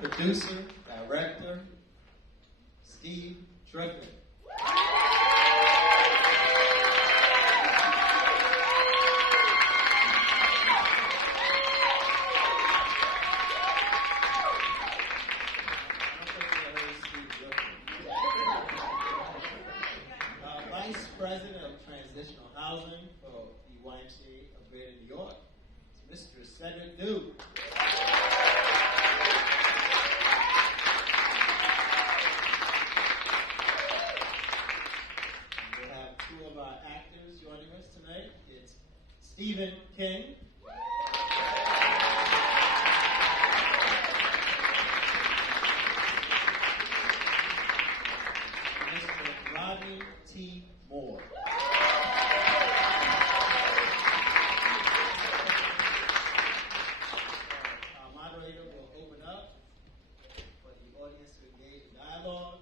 producer, director, Steve Driffin. Vice President of Transitional Housing for the YMCA of Greater New York, it's Mr. Cedric Duke. Two of our actors joining us tonight. It's Stephen King. And Mr. Rodney T. Moore. Our moderator will open up for the audience to engage in dialogue.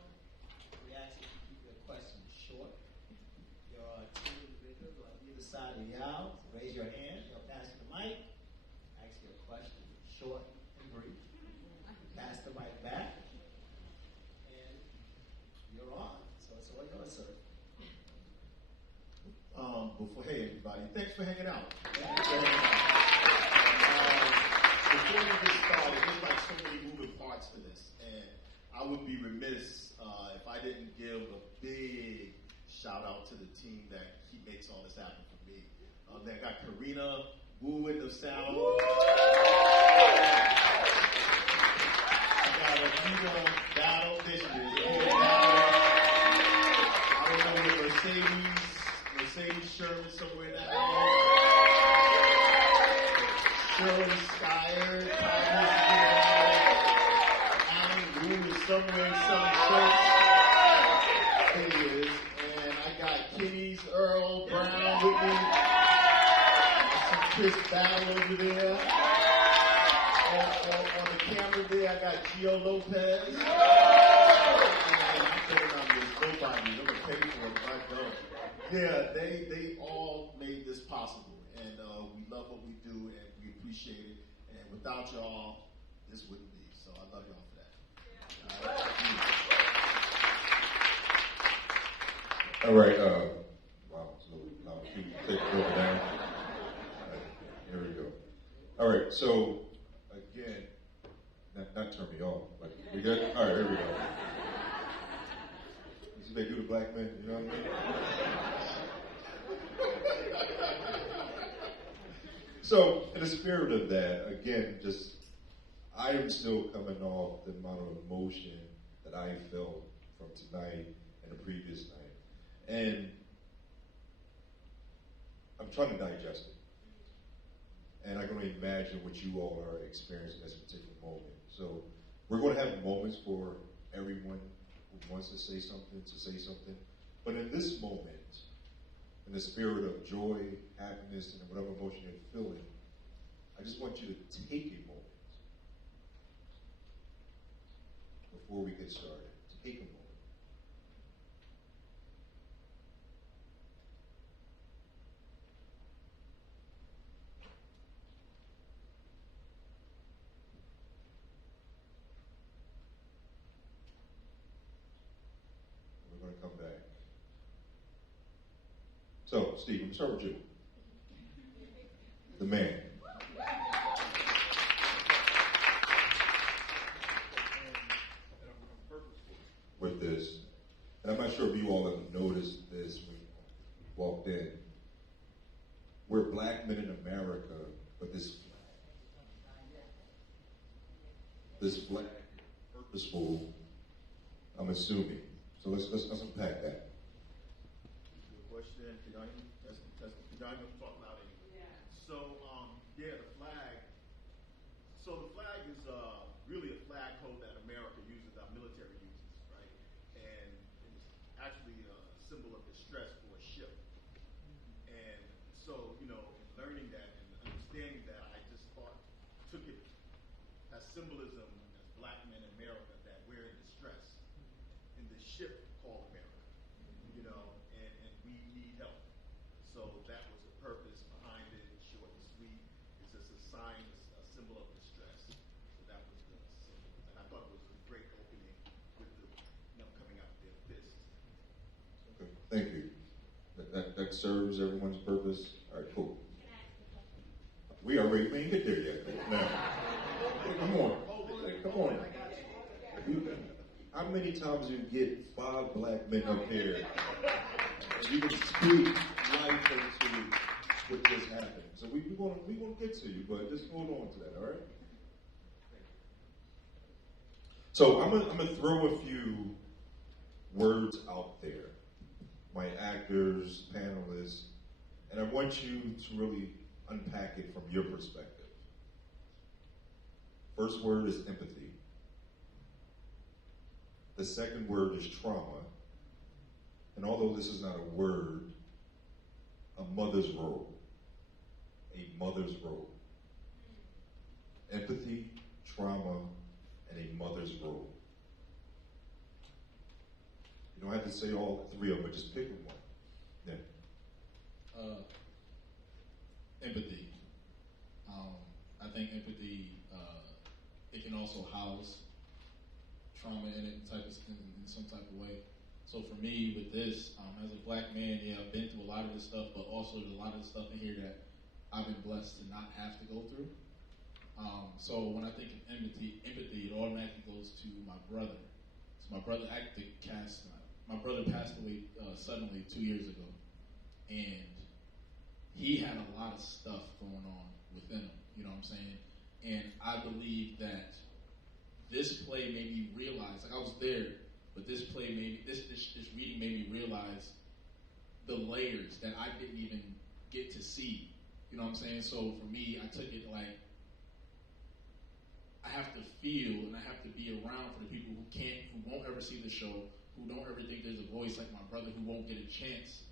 We ask that you keep your questions short. There are two individuals on either side of the aisle. So raise your hand. They'll pass you the mic. Ask you a question, short and brief. Pass the mic back. And you're on. So it's all yours, sir. Hey everybody, thanks for hanging out. Yeah. Before we get started, there's like so many moving parts to this, and I would be remiss if I didn't give a big shout out to the team that makes all this happen for me. They got Karina Wu in the sound. I got Anita Battle. There she is. I don't know if Mercedes Sherman somewhere in that house. Shirley Skyer, Alan Wu is somewhere selling shirts. There he is. And I got Kenny's Earl Brown with me. Some Chris Battle over there. On the camera there, I got Gio Lopez. And I'm thinking I'm just nobody. I'm going to pay for it if I don't. Yeah, they all made this possible, and we love what we do, and we appreciate it. And without y'all, this wouldn't be. So I love y'all for that. All right. Wow, it's a little loud. Can you take it over down? All right, here we go. All right. So again, not turn me off. Like we good? All right. Here we go. This is what they do to black men. You know what I mean? So, in the spirit of that, again, I am still coming off the amount of emotion that I felt from tonight and the previous night. And I'm trying to digest it. And I can only imagine what you all are experiencing at this particular moment. So, we're going to have moments for everyone who wants to say something. But in this moment, in the spirit of joy, happiness, and whatever emotion you're feeling, I just want you to take a moment before we get started. Take a moment. We're going to come back. So, Steve, I'm start with you. The man. With this, and I'm not sure if you all have noticed this when you walked in. We're black men in America, but this flag, purposeful, I'm assuming. So let's unpack that. Question, can I talk loud anyway? Yeah. So, the flag. So the flag is really a flag code that America uses, our military uses, right? And it's actually a symbol of distress for a ship. And so, in learning that and understanding that, I just took it as symbolism as black men in America that we're in distress in this ship called America. And we need help. So that was the purpose behind it, short and sweet. It's just a sign, a symbol of distress. So that was the symbol. And I thought Thank you. That serves everyone's purpose. All right, cool. We already ain't get there yet. Now, come on. Come on. How many times you get 5 black men up here and you can speak life into what just happened? So we gonna get to you, but just hold on to that, all right? So I'm gonna throw a few words out there, my actors, panelists, and I want you to really unpack it from your perspective. First word is empathy. The second word is trauma. And although this is not a word, a mother's role. A mother's role. Empathy, trauma, and a mother's role. You don't have to say all 3 of them, but just pick one. Yeah. Empathy. I think empathy, it can also house trauma in it in some type of way. So for me, with this, as a black man, yeah, I've been through a lot of this stuff, but also there's a lot of stuff in here that I've been blessed to not have to go through. So when I think of empathy, it automatically goes to my brother. So my brother passed away suddenly 2 years ago, and he had a lot of stuff going on within him. You know what I'm saying? And I believe that this play made me realize, like I was there, but this play this reading made me realize the layers that I didn't even get to see. You know what I'm saying? So for me, I took it like I have to feel and I have to be around for the people who won't ever see the show, who don't ever think there's a voice like my brother, who won't get a chance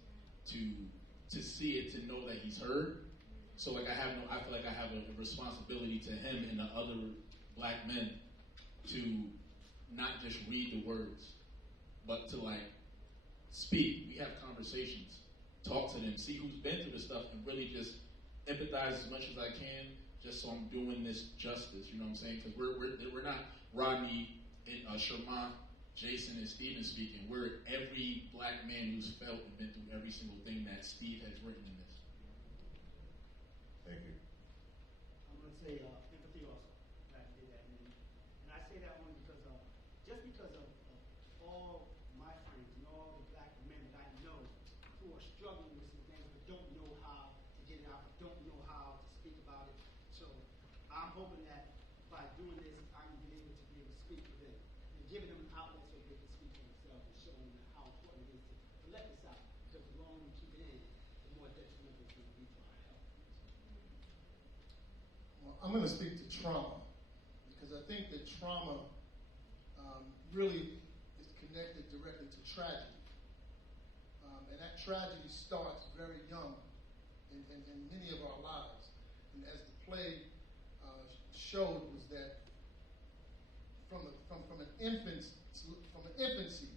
to see it, to know that he's heard. So like I feel like I have a responsibility to him and the other black men to not just read the words, but to like speak. We have conversations, talk to them, see who's been through the stuff, and really just empathize as much as I can, just so I'm doing this justice. You know what I'm saying? Because we're not Rodney and Sherman, Jason and Steven speaking. We're every black man who's felt and been through every single thing that Steve has written in this. Thank you. I'm going to say empathy also. I did that. And I say that only because just because of all my friends and all the black men that I know who are struggling with some things but don't know how to get it out, but don't know how to speak about it. So I'm hoping that by doing this, I'm able to speak for them and giving them an outlet so they can speak for themselves and showing them how important it is to let this out. Because the longer we keep it in, the more detrimental it's going to be to our health. Well, I'm going to speak to trauma because I think that trauma really is connected directly to tragedy. And that tragedy starts very young in many of our lives. And as the play showed, was that from an infancy,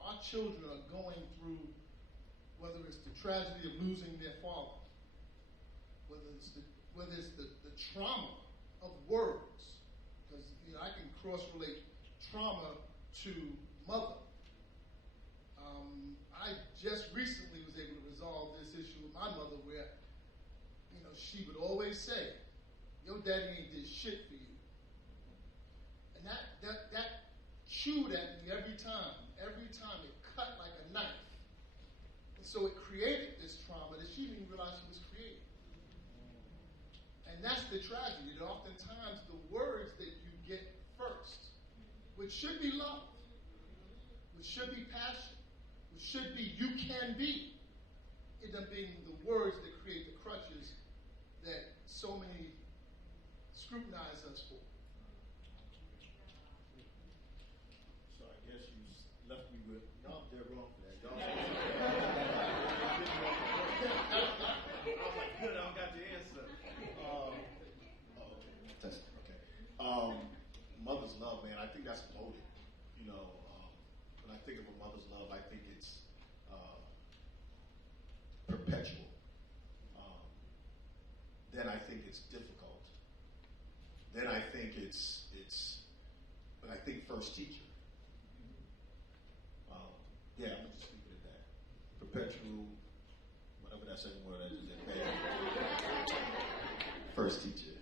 our children are going through, whether it's the tragedy of losing their father, whether it's the trauma of words, because I can cross-relate trauma to mother. I just recently was able to resolve this issue with my mother, where she would always say, "Your daddy ain't did shit for you," and that chewed at me every time. Every time it cut like a knife, and so it created this trauma that she didn't even realize she was creating. And that's the tragedy, that oftentimes the words that you get first, which should be love, which should be passion, which should be you can be, end up being the words that create the crutches that so many scrutinize us for. So I guess you left me with, y'all dead wrong for that. Y'all I was like, good, I got the answer. Okay. Mother's love, man, I think that's loaded. When I think of a mother's love, I think it's perpetual. Then I think it's difficult. Then I think but I think first teacher. Yeah, I'm just leave it at that. perpetual, whatever that second word is, First teacher.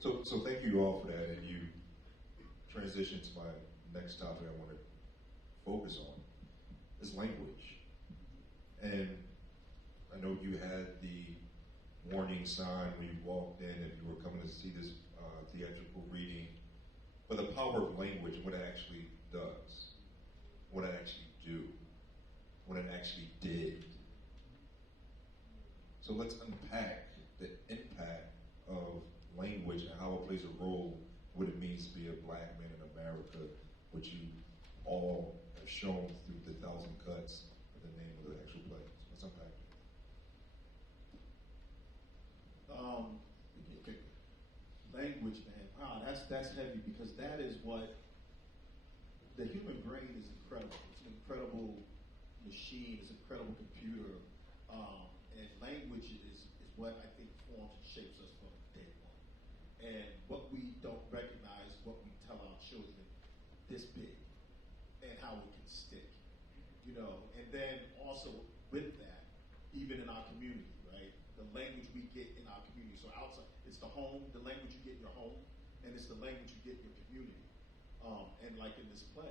So thank you all for that, and you transition to my next topic I want to focus on is language. And I know you had the warning sign when you walked in if you were coming to see this theatrical reading, but the power of language, what it actually does, what it actually do, what it actually did. So let's unpack the impact of language and how it plays a role, what it means to be a black man in America, which you all have shown through the 1,000 Cuts of the name of the actual play. So let's unpack it. Okay. Language, man. That's heavy because that is what the human brain is incredible. It's an incredible machine. It's an incredible computer. And language is what I think forms and shapes us from day one. And what we don't recognize, what we tell our children, this big, and how it can stick. And then also with that, even in our community, right? The language we get in our community. So outside, it's the home, the language you get in your home, and it's the language you get in your community. And like in this play,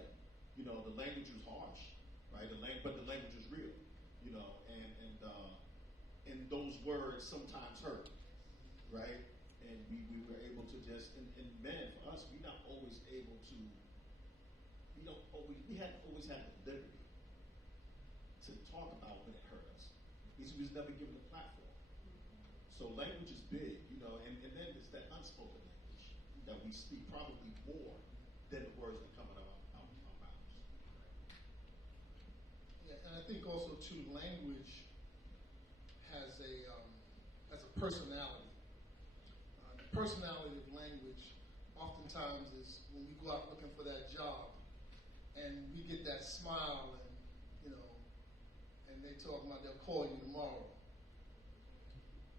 the language was harsh, right? But the language was real, and those words sometimes hurt, right? And we were able to just, and man, for us, we're not always able to, we hadn't always had the liberty to talk about when it hurt us. Because we was never given a platform. So language is big, and then it's that unspoken language that we speak probably more than the words that come out of our mouths. Yeah, and I think also too, language has a personality. The personality of language oftentimes is when we go out looking for that job, and we get that smile, and they talk about they'll call you tomorrow.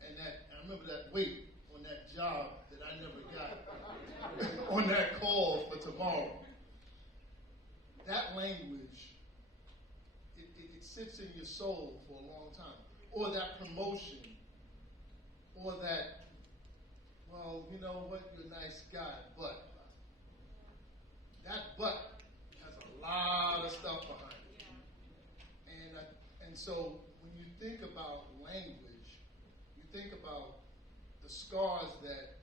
And I remember that wait on that job that I never got on that call for tomorrow. That language, it sits in your soul for a long time. Or that promotion, or that, well, you know what, you're a nice guy, but that but has a lot of stuff behind it. And so when you think about language, you think about the scars that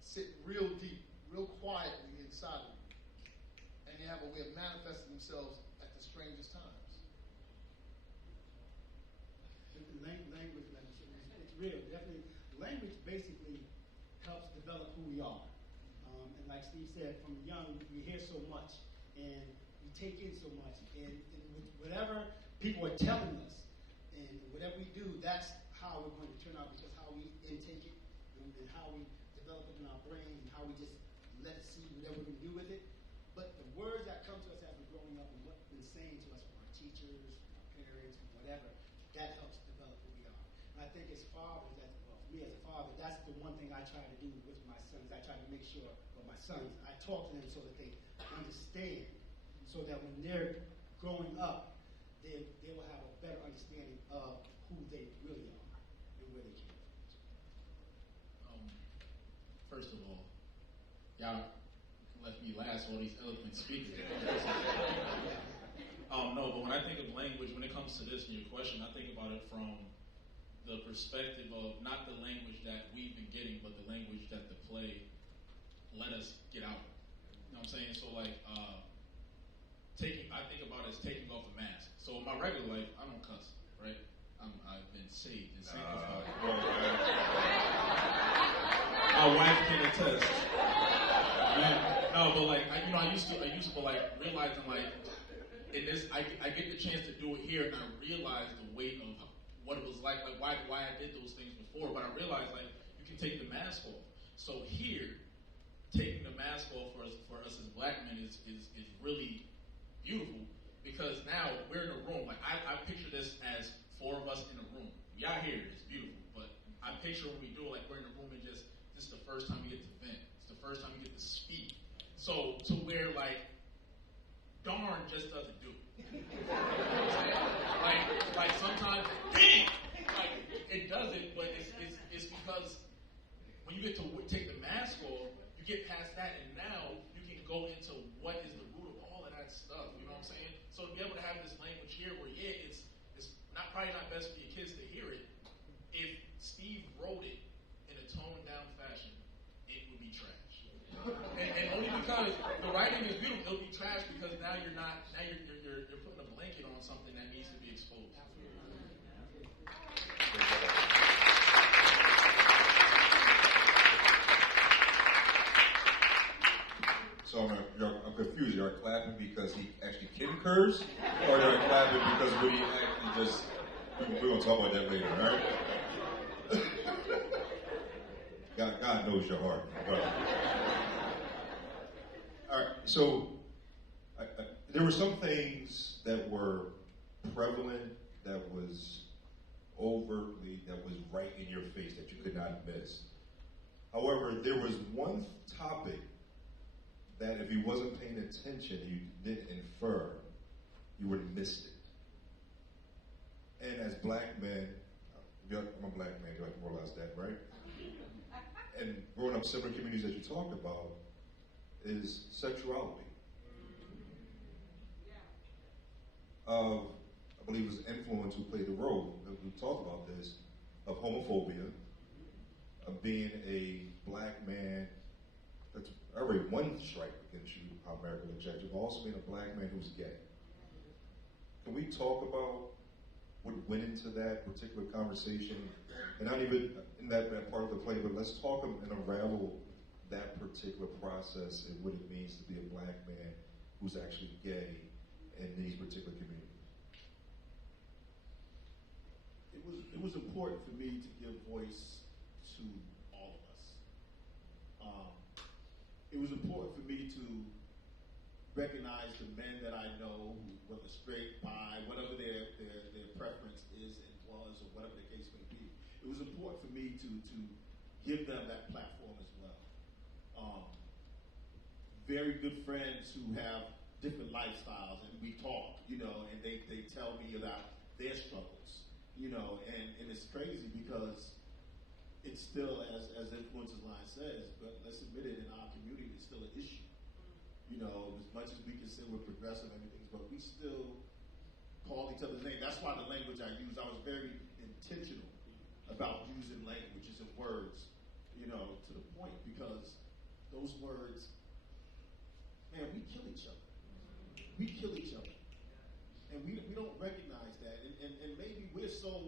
sit real deep, real quietly inside of you, and they have a way of manifesting themselves at the strangest times. Language, like you said, it's real. Definitely, language basically helps develop who we are. And like Steve said, from young, we hear so much, and we take in so much, and with whatever people are telling us, and whatever we do, that's how we're going to turn out, because how we intake it, and how we develop it in our brains, and how we just let it see whatever we can do with it. But the words that come to us as we're growing up, and what's been saying to us from our teachers, from our parents, from whatever, that helps develop who we are. And I think as fathers, for me as a father, that's the one thing I try to do with my sons. I try to make sure, with my sons, I talk to them so that they understand, so that when they're growing up, they will have a better understanding of who they really are and where they came from. First of all, y'all left me last all these eloquent speakers. No, but when I think of language, when it comes to this and your question, I think about it from the perspective of not the language that we've been getting, but the language that the play let us get out. You know what I'm saying? So like, I think about it as taking off a mask. So in my regular life, I don't cuss, right? I've been saved and sanctified. My wife can attest. Man, no, but like, I used to, but like realizing like, in this, I get the chance to do it here, and I realize the weight of what it was like why I did those things before. But I realized like you can take the mask off. So here, taking the mask off for us as black men is really beautiful, because now we're in a room. Like I picture this as 4 of us in a room. Y'all here, it's beautiful, but I picture when we do it like we're in a room and just this is the first time we get to vent. It's the first time we get to speak. So to where like darn just doesn't do it. like sometimes, damn, like it doesn't, but it's because when you get to take the mask off, you get past that, and now you can go into what is the root of all of that stuff. You know what I'm saying? So to be able to have this language here, where it's probably not best for your kids to hear it. If Steve wrote it in a toned down fashion, it would be trash. And only because the writing is beautiful, it'll be trash because now you're putting a blanket on something that needs to be exposed. So I'm confused. You're clapping because he actually can curse, or you're clapping because we actually just, we're going to talk about that later, all right? God knows your heart. Right. All right, so there were some things that were prevalent, that was overtly, that was right in your face, that you could not miss. However, there was one topic that if you wasn't paying attention, you didn't infer, you would have missed it. And as black men, I'm a black man, you have to realize that, right? And growing up similar communities that you talked about is sexuality. I believe it was influence who played the role, we talked about this, of homophobia, of being a black man. That's already one strike against you, how America looks at you, but also being a black man who's gay. Can we talk about what went into that particular conversation? And not even in that part of the play, but let's talk and unravel that particular process and what it means to be a black man who's actually gay in these particular communities. It was important for me to give voice to all of us. It was important for me to recognize the men that I know, whether straight, bi, whatever their preference is and was, or whatever the case may be. It was important for me to give them that platform as well. Very good friends who have different lifestyles, and we talk, and they tell me about their struggles, and it's crazy because it's still, as Influences Line says, but let's admit it, in our community, it's still an issue. As much as we can say we're progressive and everything, but we still call each other's name. That's why the language I use, I was very intentional about using languages and words, to the point, because those words, man, we kill each other. We kill each other. And we don't recognize that. And maybe we're so,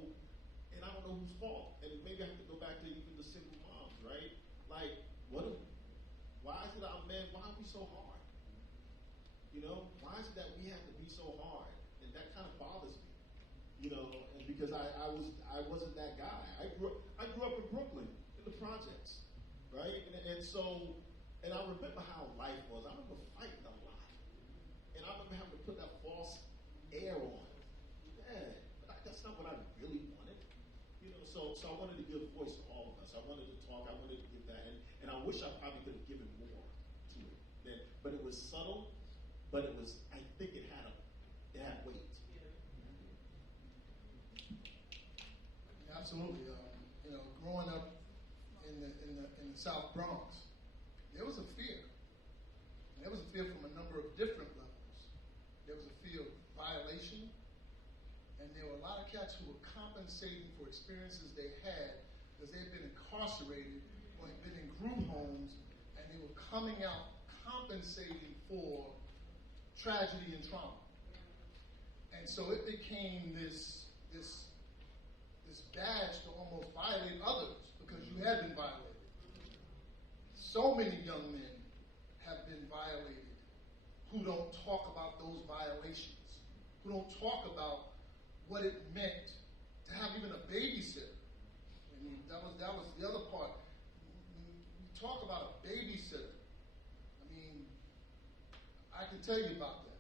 and I don't know whose fault, and maybe I have to go back to even the single moms, right? Like, why is it our men, why are we so hard? Why is it that we have to be so hard? And that kind of bothers me, and because I wasn't that guy. I grew up in Brooklyn, in the projects, right? And I remember how life was. I remember fighting a lot. And I remember having to put that false air on. Man, but that's not what I really wanted. So I wanted to give voice to all of us. I wanted to talk. I wanted to give that. And I wish I probably could have given more to it. But it was subtle. But I think it had weight. Yeah, absolutely. Growing up in the South Bronx, there was a fear. And there was a fear from a number of different levels. There was a fear of violation, and there were a lot of cats who were compensating for experiences they had because they had been incarcerated or had been in group homes, and they were coming out compensating for tragedy and trauma. And so it became this badge to almost violate others because you had been violated. So many young men have been violated who don't talk about those violations, who don't talk about what it meant to have even a babysitter. I mean, that was the other part. When you talk about a babysitter, I mean, I can tell you about that.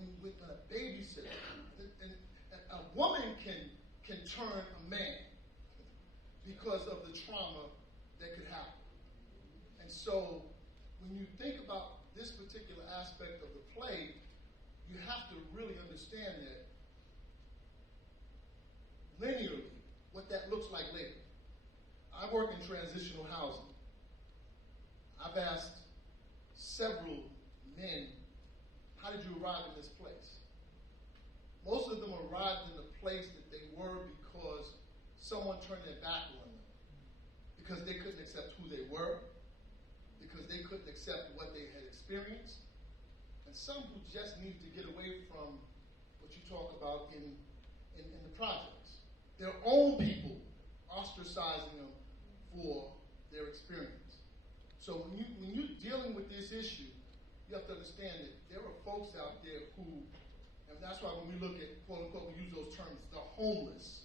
When a babysitter, and a woman can turn a man because of the trauma that could happen. And so when you think about this particular aspect of the play, you have to really understand that linearly, what that looks like later. I work in transitional housing. I've asked several men, how did you arrive in this place? Most of them arrived in the place that they were because someone turned their back on them, because they couldn't accept who they were, because they couldn't accept what they had experienced, and some who just needed to get away from what you talk about in the projects. Their own people ostracizing them for their experience. So when you're dealing with this issue, you have to understand that there are folks out there who, and that's why when we look at, quote unquote, we use those terms, the homeless.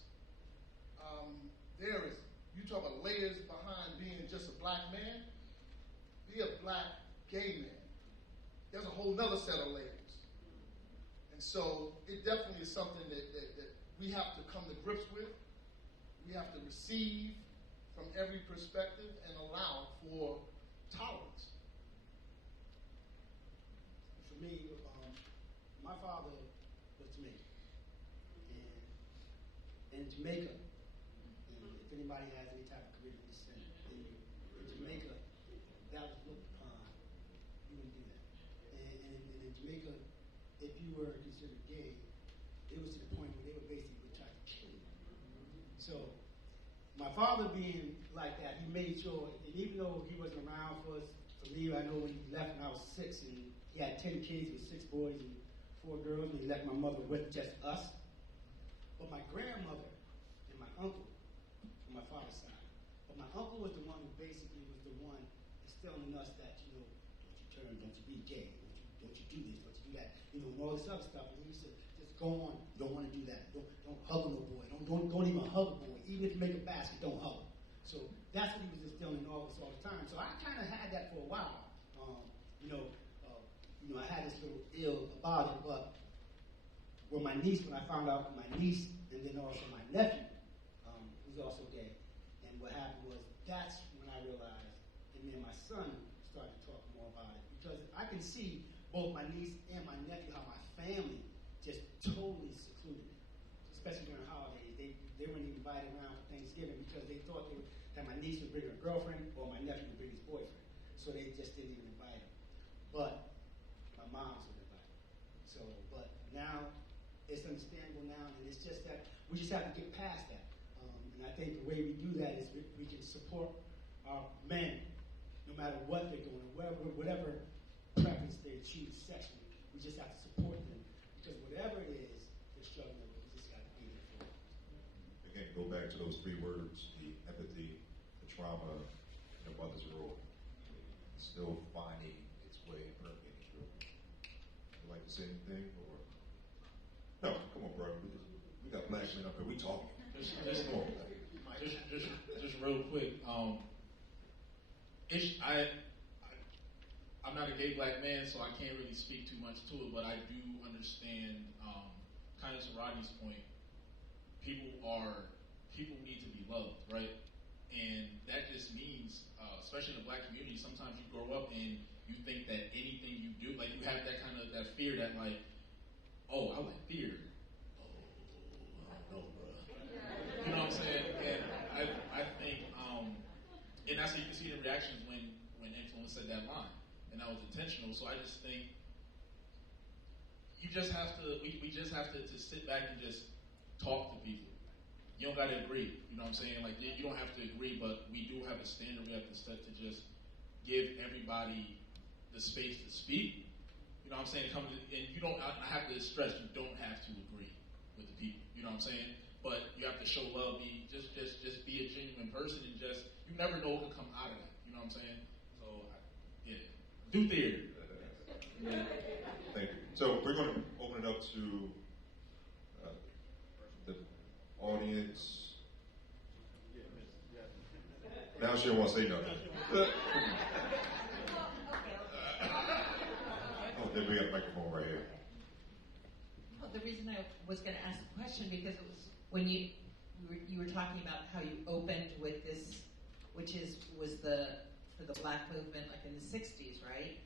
There is, you talk about layers behind being just a black man, be a black gay man. There's a whole nother set of layers. And so it definitely is something that we have to come to grips with. We have to receive from every perspective and allow for tolerance. For me, my father was Jamaican. And in Jamaica, and if anybody has any type of Caribbean descent, in Jamaica, that was looked upon. You wouldn't do that. And in Jamaica, if you were considered gay, it was to the point where they would basically try to kill you. So, my father being like that, he made sure, and even though he wasn't around for us, for me, I know when he left when I was 6, and he had 10 kids with 6 boys and 4 girls, and he left my mother with just us. But my grandmother and my uncle, on my father's side, but my uncle was the one who basically was the one instilling in us that, don't you be gay, don't you do this, don't you do that, and all this other stuff. And he used to just go on, you don't want to do that, don't hug no boy, don't even hug a boy, even if you make a basket, don't hug him. So that's what he was instilling in all of us all the time. So I kind of had that for a while. I had this little ill about it, but when I found out my niece and then also my nephew, who's also gay, and what happened was that's when I realized, and me and my son started to talk more about it, because I can see both my niece and my nephew, how my family just totally secluded me, especially during the holidays. They weren't even invited around for Thanksgiving because they thought that my niece would bring her girlfriend or my nephew would bring his boyfriend. So they just didn't even invite him. But my mom's would invite him. So, but now it's understandable now, and it's just that we just have to get past that. And I think the way we do that is we can support our men, no matter what they're doing, whatever preference they choose sexually. We just have to support them, because whatever it is they're struggling with, we just got to be there for them. Again, go back to those 3 words: the empathy, the trauma, and the mother's role. It's still finding its way and permeating through. Would you like to say anything, or no? Come on, bro. We got black men up here. We talking. Just real quick. I'm not a gay black man, so I can't really speak too much to it, but I do understand, kind of to Rodney's point, people need to be loved, right? And that just means, especially in the black community, sometimes you grow up and you think that anything you do, like you have that kind of, that fear that like, oh, I like theater. Oh, I don't know, bro. You know what I'm saying? And I think, and that's how you can see the reactions when Influence said that line. And that was intentional. So I just think you just have to, we just have to sit back and just talk to people. You don't got to agree. You know what I'm saying? Like, you don't have to agree, but we do have a standard we have to set to just give everybody the space to speak. You know what I'm saying? And you don't, I have to stress, you don't have to agree with the people. You know what I'm saying? But you have to show love, just be a genuine person, and just, you never know what can come out of that. You know what I'm saying? So, yeah. Do theater. Thank you. So we're going to open it up to the audience. Now she don't want to say nothing. Oh, then we got a microphone right here. Well, the reason I was going to ask the question, because it was when you were talking about how you opened with this, which was for the black movement, like in the 60s, right?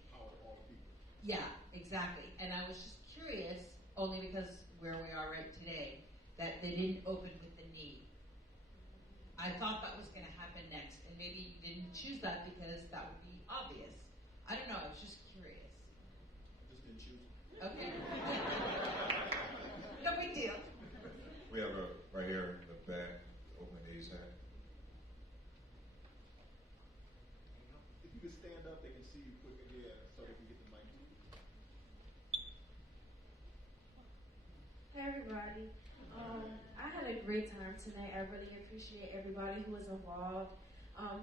Yeah, exactly. And I was just curious, only because where we are right today, that they didn't open with the knee. I thought that was going to happen next, and maybe you didn't choose that because that would be obvious. I don't know. I was just curious. Just didn't choose. Okay. No big deal. We have a right here in the back, open A's hat. If you could stand up, they can see you quicker here, so they can get the mic to you. Hey everybody. I had a great time tonight. I really appreciate everybody who was involved.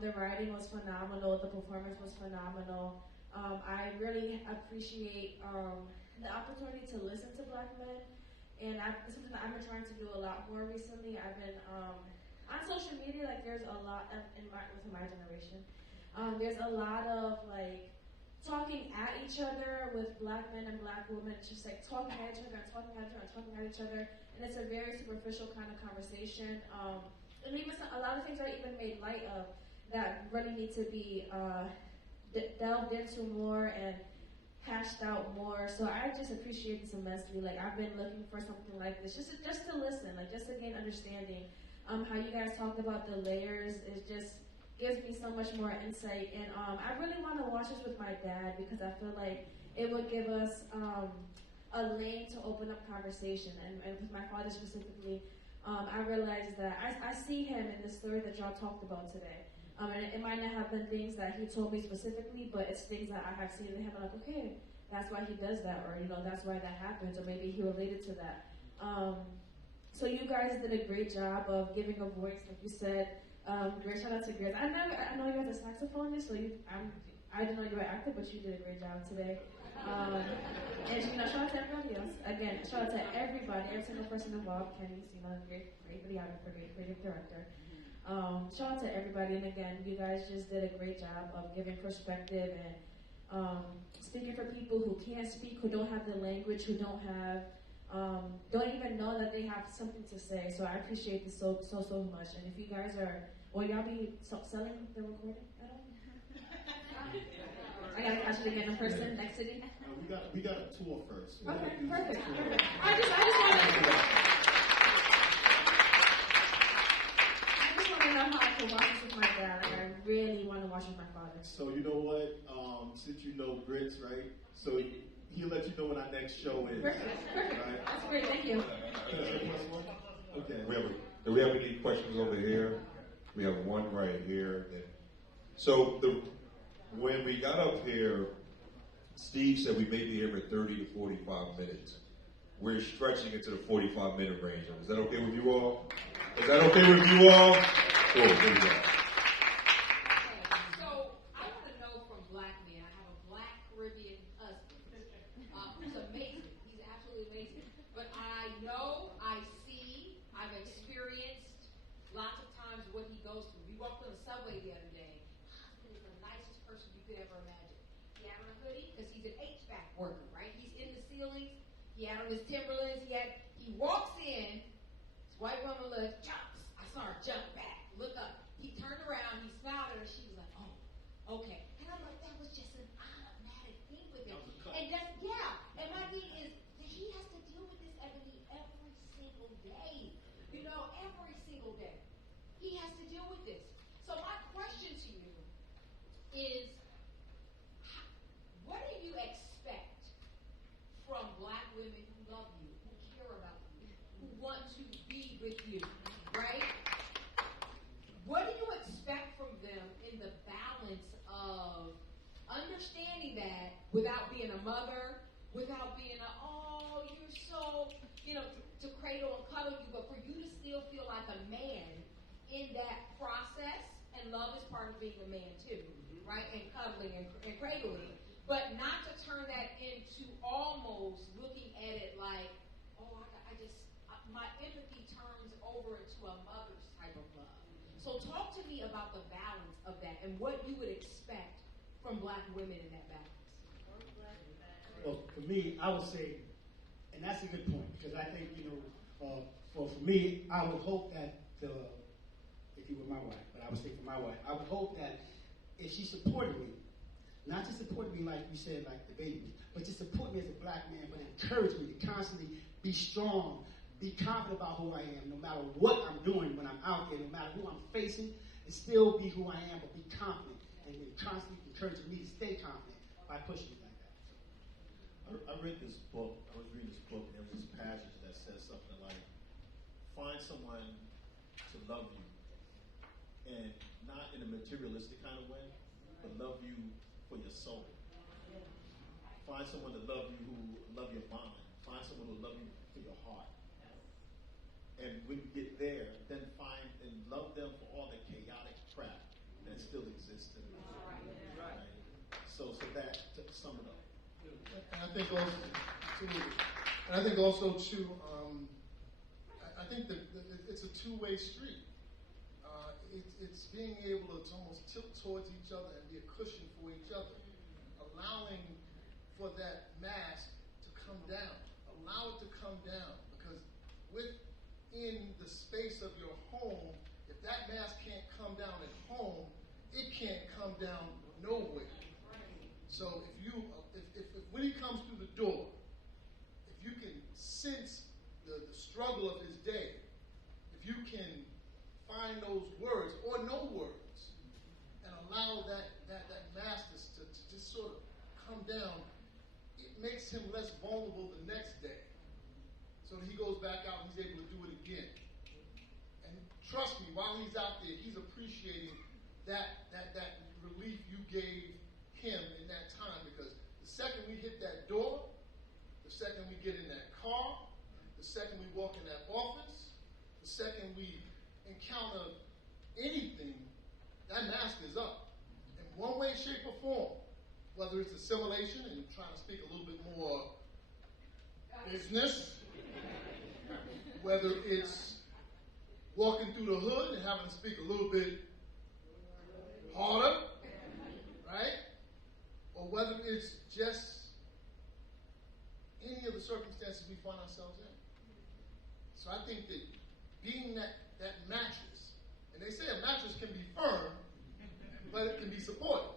The writing was phenomenal. The performance was phenomenal. I really appreciate the opportunity to listen to Black men. And it's something that I've been trying to do a lot more recently. I've been on social media. Like there's a lot within my generation. There's a lot of like talking at each other with Black men and Black women. It's just like talking at each other and talking at each other and talking at each other. And it's a very superficial kind of conversation. And even a lot of things are even made light of that really need to be delved into more and hashed out more. So I just appreciate this immensely. Like I've been looking for something like this, just to listen, like just to gain understanding. How you guys talked about the layers is just gives me so much more insight. And I really want to watch this with my dad because I feel like it would give us a lane to open up conversation. And with my father specifically, I realized that I see him in the story that y'all talked about today. And it might not have been things that he told me specifically, but it's things that I have seen in him. I'm like, okay, that's why he does that, or that's why that happens, or maybe he related to that. So you guys did a great job of giving a voice, like you said. Great shout out to Grace. I know you guys are saxophonists, so I didn't know you were active, but you did a great job today. And shout out to everybody else. Again, shout out to everybody, every single person involved. Kenny, great videographer, great creative director. Shout out to everybody, and again, you guys just did a great job of giving perspective and speaking for people who can't speak, who don't have the language, who don't even know that they have something to say. So I appreciate this so much. And if you guys will y'all be selling the recording at all? I gotta catch it again in person next city. We got a tour first. Okay, perfect. I just want to know how I can watch this with my dad. Like I really want to watch with my father. So you know what? Since you know Grits, right? So he'll let you know when our next show is. Perfect. Right? That's great. Thank you. Okay. Do we have any questions over here? We have one right here. So when we got up here, Steve said we may be here for 30 to 45 minutes. We're stretching into the 45-minute range. Is that okay with you all? Is that okay with you all? Cool. There you go. So I want to know from Black men. I have a Black Caribbean husband who's amazing. He's absolutely amazing. But I know, I see, I've experienced lots of times what he goes through. We walked on the subway the other day. Husband is the nicest person you could ever imagine. He had on a hoodie because he's an HVAC worker, right? He's in the ceilings. He had on his Timberlands. He walks in. His white woman jumps. I saw her jump back, look up. He turned around. He smiled at her. She was like, "Oh, okay." And I'm like, that was just an automatic thing with him. And And my thing is that he has to deal with this every single day. Every single day. He has to deal with this. So my question to you is, what do you expect from Black women who love you, who care about you, who want to be with you, right? What do you expect from them in the balance of understanding that without being a mother, without being you're so, to cradle and cuddle you, but for you to still feel like a man in that process, and love is part of being a man too, right? And cuddling and cradling, but not to turn that into almost looking at it like, my empathy turns over into a mother's type of love. So talk to me about the balance of that and what you would expect from Black women in that balance. Well, for me, I would say, and that's a good point, because I think, for me, I would hope that, if you were my wife, but I would say for my wife, I would hope that if she supported me, Not just supporting me like you said, like the babies, but just support me as a black man, but encourage me to constantly be strong, be confident about who I am, no matter what I'm doing when I'm out there, no matter who I'm facing, and still be who I am, but be confident, and then constantly encouraging me to stay confident by pushing me like that. I read this book. I was reading this book, and there was this passage that says something like, "Find someone to love you, and not in a materialistic kind of way, but love you for your soul. Find someone to love you who love your mind. Find someone who love you for your heart. And when you get there, then find and love them for all the chaotic crap that still exists in them." Right. So that to sum it up. And I think also, absolutely. And I think also too, I think that it's a two-way street. It's being able to almost tilt towards each other and be a cushion for each other, allowing for that mask to come down. Allow it to come down, because within the space of your home, if that mask can't come down at home, it can't come down nowhere. So if when he comes through the door, if you can sense the struggle of his day, if you can find those words or no words and allow that mask to just sort of come down, it makes him less vulnerable the next day. So that he goes back out and he's able to do it again. And trust me, while he's out there, he's appreciating that relief you gave him in that time, because the second we hit that door, the second we get in that car, the second we walk in that office, the second we encounter anything, that mask is up. In one way, shape, or form. Whether it's assimilation and trying to speak a little bit more business, whether it's walking through the hood and having to speak a little bit harder, right? Or whether it's just any of the circumstances we find ourselves in. So I think that being that mattress, and they say a mattress can be firm, but it can be supportive.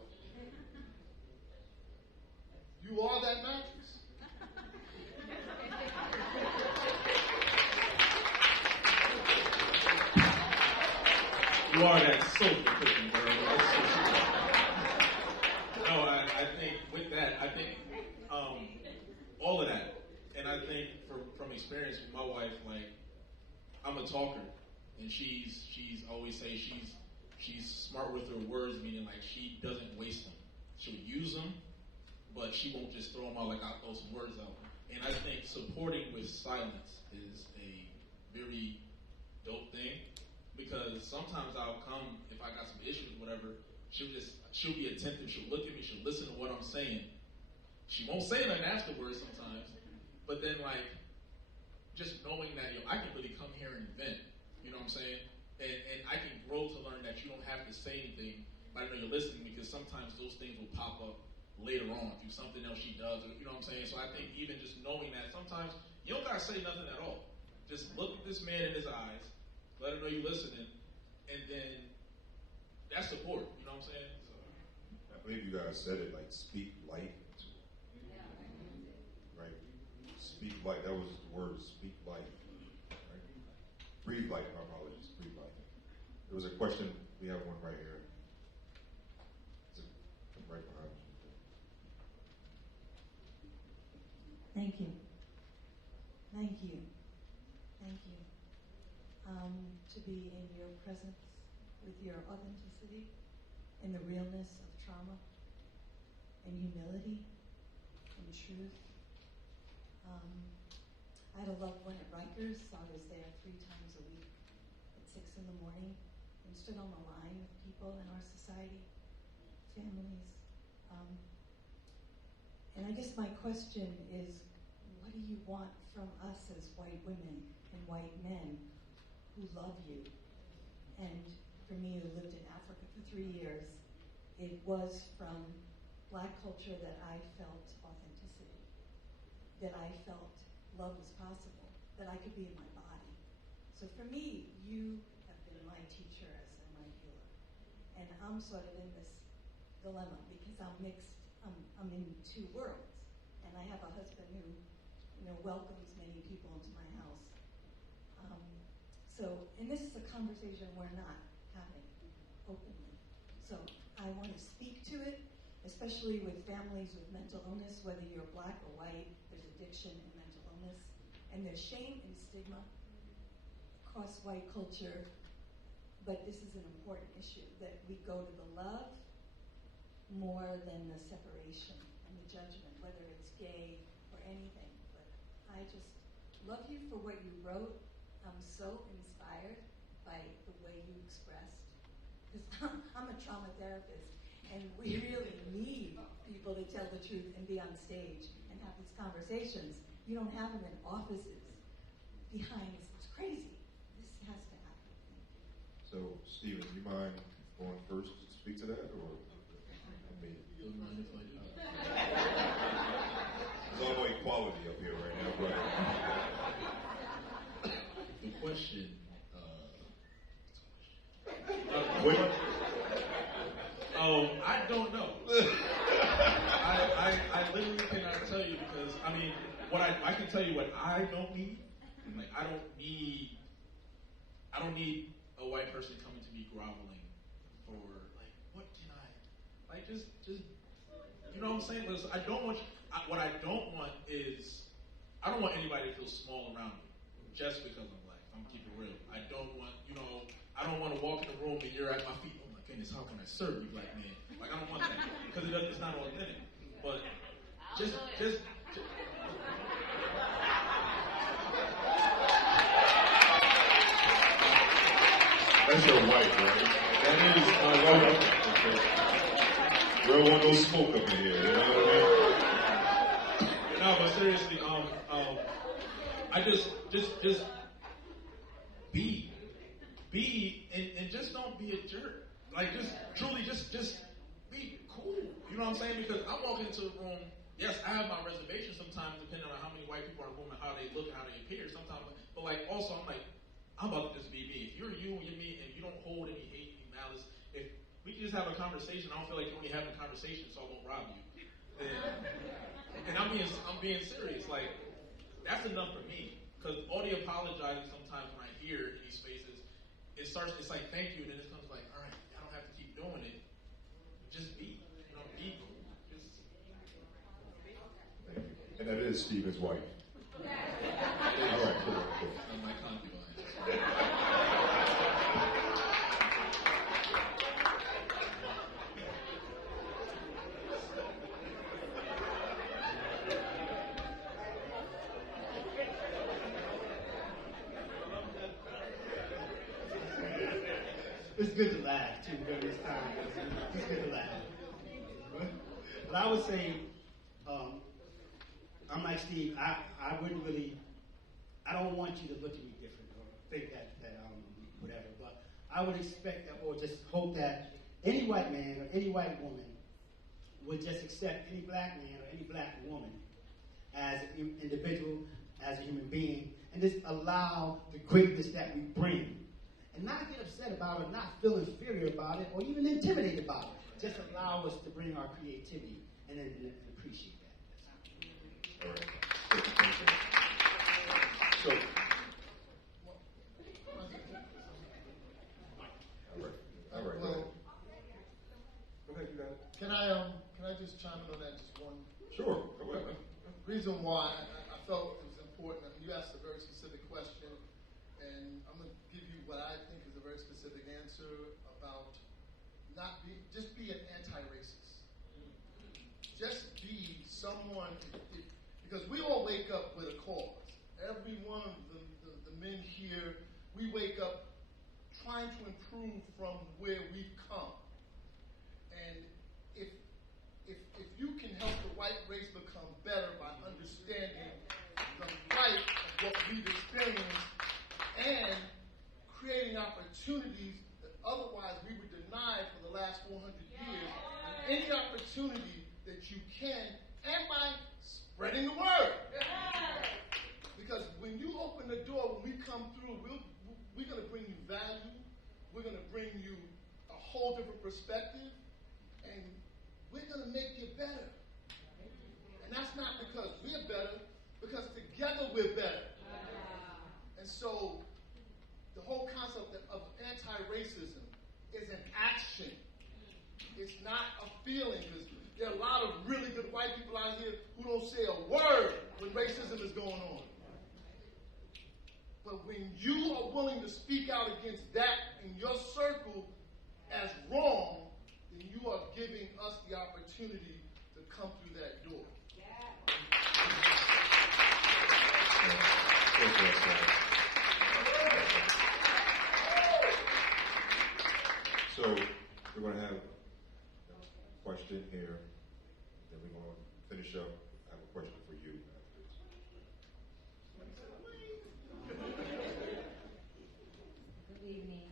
You are that mattress. You are that sofa cushion, girl. No, I think with that, all of that, and I think from experience with my wife, like, I'm a talker, and she's always say she's smart with her words, meaning like she doesn't waste them. She'll use them, but she won't just throw them out like I'll throw some words out. And I think supporting with silence is a very dope thing, because sometimes I'll come, if I got some issues, whatever, she'll be attentive, she'll look at me, she'll listen to what I'm saying. She won't say nothing afterwards sometimes, but then like, just knowing that, I can really come here and vent, you know what I'm saying? And I can grow to learn that you don't have to say anything, but I know you're listening, because sometimes those things will pop up later on through something else she does, or, you know what I'm saying? So I think even just knowing that sometimes you don't gotta say nothing at all. Just look at this man in his eyes, let him know you're listening, and then that's support, you know what I'm saying? So, I believe you guys said it, like, speak life into it. Right? Speak life. That was the word, speak life. Right? Breathe life, my apologies. Breathe life. There was a question. We have one right here. Right behind you. Thank you. Thank you. Thank you. To be in your presence with your authenticity and the realness of trauma and humility and truth. I had a loved one at Rikers. I was there 3 times a week at 6 in the morning and stood on the line with people in our society, families. And I guess my question is, what do you want from us as white women and white men who love you? And for me, who lived in Africa for 3 years, it was from Black culture that I felt authenticity, that I felt love was possible, that I could be in my body. So for me, you have been my teacher and my healer. And I'm sort of in this dilemma because I'm mixed I'm in two worlds, and I have a husband who, welcomes many people into my house. And this is a conversation we're not having openly. So I want to speak to it, especially with families with mental illness, whether you're black or white, there's addiction and mental illness, and there's shame and stigma across white culture. But this is an important issue, that we go to the love more than the separation and the judgment, whether it's gay or anything. But I just love you for what you wrote. I'm so inspired by the way you expressed, because I'm a trauma therapist, and we really need people to tell the truth and be on stage and have these conversations. You don't have them in offices behind us. It's crazy. This has to happen. So, Stephen, do you mind going first to speak to that, or me? Don't mind if I do. There's all equality up here right now, brother. The question. I don't know. I literally cannot tell you, because I can tell you what I don't need. Like I don't need a white person coming to me groveling for like, what can I just you know what I'm saying? Listen, what I don't want is, I don't want anybody to feel small around me just because I'm black. I'm keeping it real. I don't want to walk in the room and you're at my feet. Oh my goodness, how can I serve you, black man? Like, I don't want that, because it's not authentic. But just that's your wife, right? That is my wife. Girl, want no smoke up in here. You know what I mean? No, but seriously, I just be and just don't be a jerk. Like, just truly just be cool. You know what I'm saying? Because I walk into the room. Yes, I have my reservations sometimes, depending on how many white people are in the room and how they look and how they appear. Sometimes, but like also, I'm like, I'm about to just be me. If you're you and you're me, and you don't hold any hate, any malice, if we can just have a conversation, I don't feel like you're only having a conversation, so I won't rob you. And I'm being serious. Like, that's enough for me. Because all the apologizing sometimes when I hear in these spaces, it's like, thank you, and then it comes like, all right, I don't have to keep doing it. Just be, be cool. And that is Stephen's wife. All right, cool. My concubine. It's good to laugh, too, during this time. It's good to laugh. But I would say, I'm like Steve, I wouldn't really, I don't want you to look at me different or think that whatever, but I would expect that, or just hope that any white man or any white woman would just accept any black man or any black woman as an individual, as a human being, and just allow the greatness that we bring. And not get upset about it, not feel inferior about it, or even intimidated about it. Just allow us to bring our creativity and appreciate that. All right. So, all right. Well, Go ahead, you got it. can I just chime in on that just one? Sure. Go ahead. Reason why I felt it was important. You asked a very specific question, and I'm going to give you what I think is a very specific answer about just be an anti-racist. Just be someone, because we all wake up with a cause. Every one of the men here, we wake up trying to improve from where we've come. And if you can help the white race become better by understanding the right of what we've experienced and creating opportunities that otherwise we were denied for the last 400 years, any opportunity that you can, and by spreading the word. Because when you open the door, when we come through, we're going to bring you value. We're going to bring you a whole different perspective. And we're going to make you better. And that's not because we're better, because together we're better. And so the whole concept of anti-racism is an action. It's not a feeling, because there are a lot of really good white people out here who don't say a word when racism is going on. But when you are willing to speak out against that in your circle as wrong, then you are giving us the opportunity to come through that door. So we're going to have a question here, then we're going to finish up. I have a question for you afterwards. Good evening.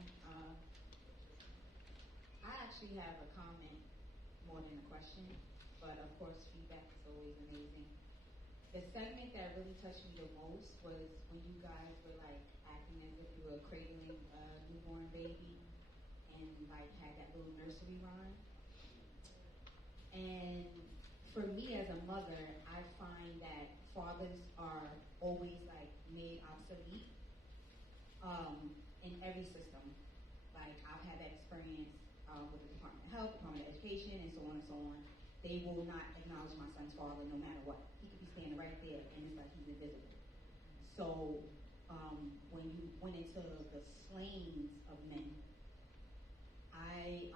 I actually have a comment more than a question, but of course feedback is always amazing. The segment that really touched me the most was when you guys were like acting as if you were cradling a newborn baby and like had that little nursery rhyme. And for me as a mother, I find that fathers are always like made obsolete in every system. Like I've had that experience with the Department of Health, Department of Education, and so on and so on. They will not acknowledge my son's father no matter what. He could be standing right there and it's like he's invisible. So when you went into the slayings of men, I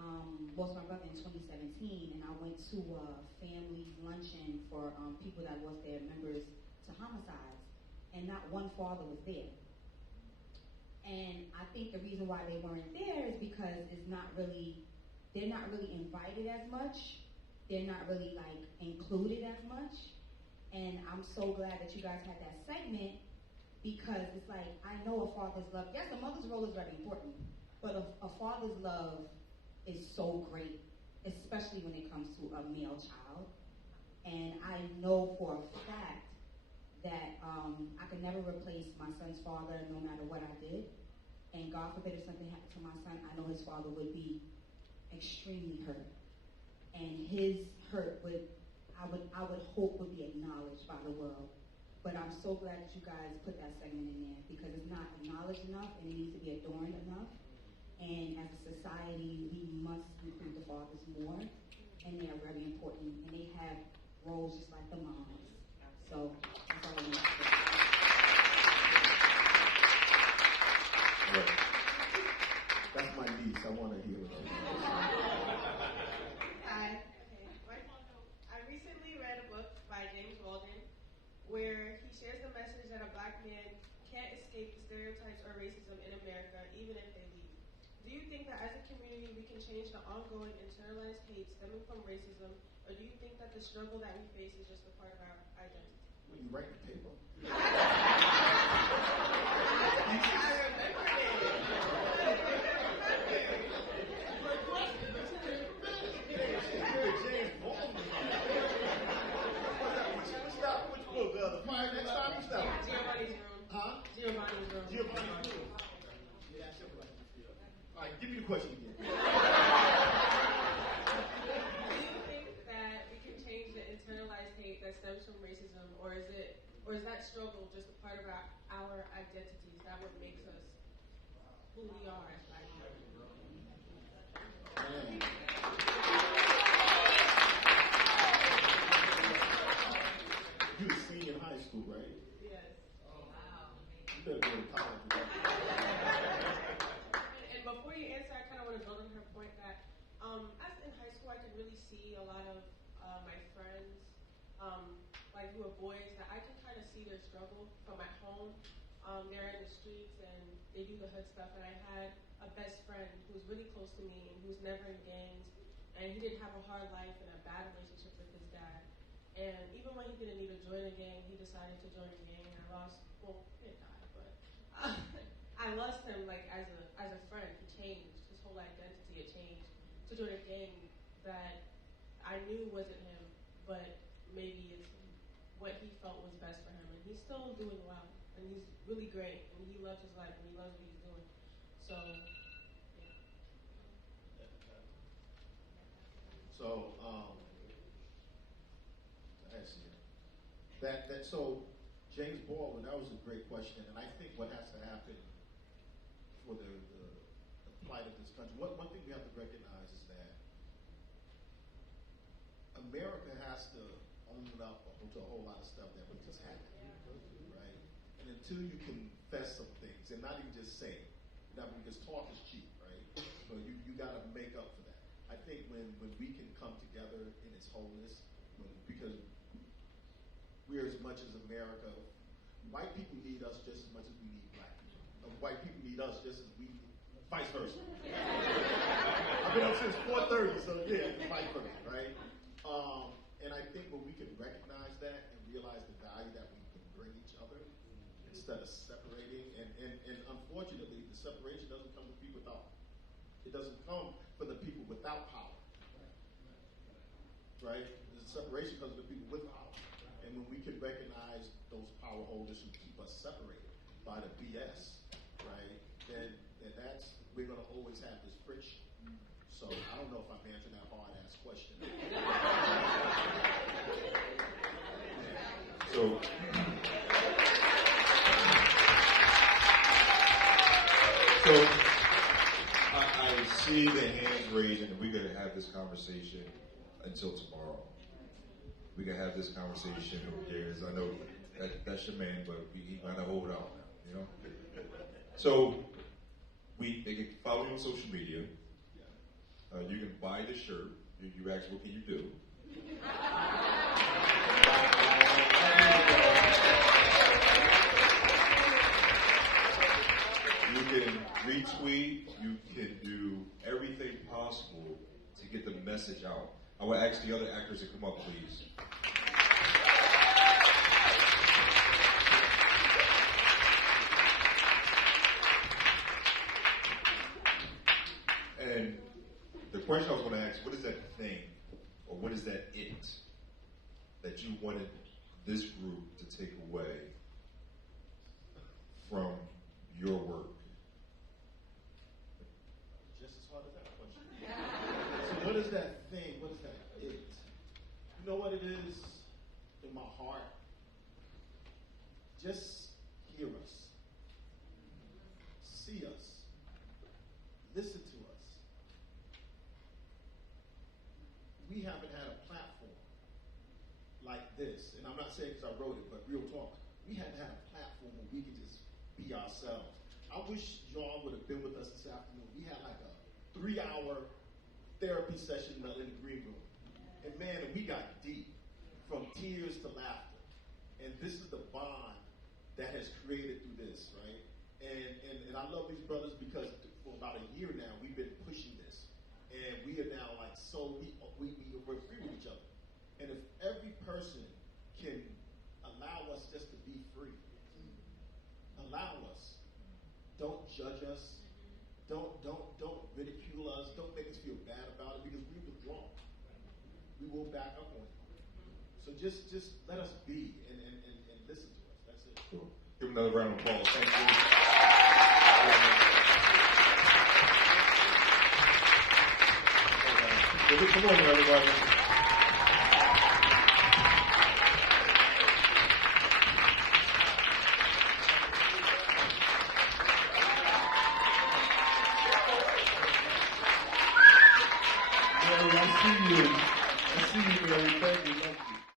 lost my brother in 2017, and I went to a family luncheon for people that lost their members to homicides, and not one father was there. And I think the reason why they weren't there is because they're not really invited as much. They're not really like included as much. And I'm so glad that you guys had that segment, because it's like, I know a father's love. Yes, a mother's role is very important, but a father's love is so great, especially when it comes to a male child. And I know for a fact that I could never replace my son's father no matter what I did. And God forbid if something happened to my son, I know his father would be extremely hurt. And his hurt I would hope would be acknowledged by the world. But I'm so glad that you guys put that segment in there, because it's not acknowledged enough and it needs to be adorned enough. And as a society, we must include the fathers more, and they are very important, and they have roles just like the moms. So that's all I want to say. Right. That's my niece. I want to hear it. Hi. I recently read a book by James Walden where he shares the message that a black man can't escape the stereotypes or racism in America, even if they leave. Do you think that as a community we can change the ongoing internalized hate stemming from racism, or do you think that the struggle that we face is just a part of our identity? When you write the paper. I remember it. James Baldwin. Which book? Next time we stop. Giovanni's Room. Huh? Giovanni's Room. Giovanni's Room. Yeah, that's your question. All right, give me the question again. Do you think that we can change the internalized hate that stems from racism, or is that struggle just a part of our identities? That what makes us who we are as black people? You were a senior in high school, right? Yes. You better go to college. And before you answer, I kind of want to build on her point that as in high school, I could really see a lot of my friends, like who are boys, that I can kind of see their struggle from at home. They're in the streets and they do the hood stuff. And I had a best friend who was really close to me and who was never in gangs. And he didn't have a hard life and a bad relationship with his dad. And even when he didn't need to join a gang, he decided to join a gang. And I lost, well, he didn't die, but I lost him like as a friend. He changed. His whole identity had changed to join a gang that I knew wasn't him, but maybe it's what he felt was best for him. And he's still doing well. And he's really great. And he loves his life and he loves what he's doing. So, yeah. So, So James Baldwin, that was a great question, and I think what has to happen for the plight of this country, one thing we have to recognize is that America has to own up to a whole lot of stuff that just happened, right? And until you confess some things, and not even just say it, because talk is cheap, right? So you got to make up for that. I think when we can come together in its wholeness, because we're as much as America, white people need us just as much as we need black people. White people need us just as we need, vice versa. I've been up since 4:30, so yeah, it's vice versa, right? And I think when we can recognize that and realize the value that we can bring each other instead of separating, and unfortunately, the separation doesn't come to people without. It doesn't come for the people without power, right? The separation comes to the people with power. And when we can recognize those power holders who keep us separated by the BS, right, then we're going to always have this friction. So I don't know if I'm answering that hard-ass question. So I see the hands raised, and we're going to have this conversation until tomorrow. We can have this conversation over years. I know that's your man, but he might not hold out now, you know? So they can follow you on social media. You can buy the shirt. You ask, what can you do? You can retweet. You can do everything possible to get the message out. I will ask the other actors to come up, please. And the question I was going to ask, what is that thing, or what is that it, that you wanted this group to take away from your work? Just as hard as that question. So what is that thing? What is that it? You know what it is in my heart? Just hear us. See us. Listen to us. We haven't had a platform like this, and I'm not saying because I wrote it, but real talk. We haven't had a platform where we could just be ourselves. I wish John would have been with us this afternoon. We had like a 3-hour therapy session in the green room. And man, we got deep, from tears to laughter. And this is the bond that has created through this, right? And I love these brothers because for about a year now, we've been pushing this. And we are now like, we're free with each other. And if every person can allow us just to be free, allow us, don't judge us, don't ridicule us, don't make us feel bad about it, because we withdraw. We will back up on it. So just let us be and listen to us. That's it. Cool. Give him another round of applause. Thank you. Come on, everybody. I see you.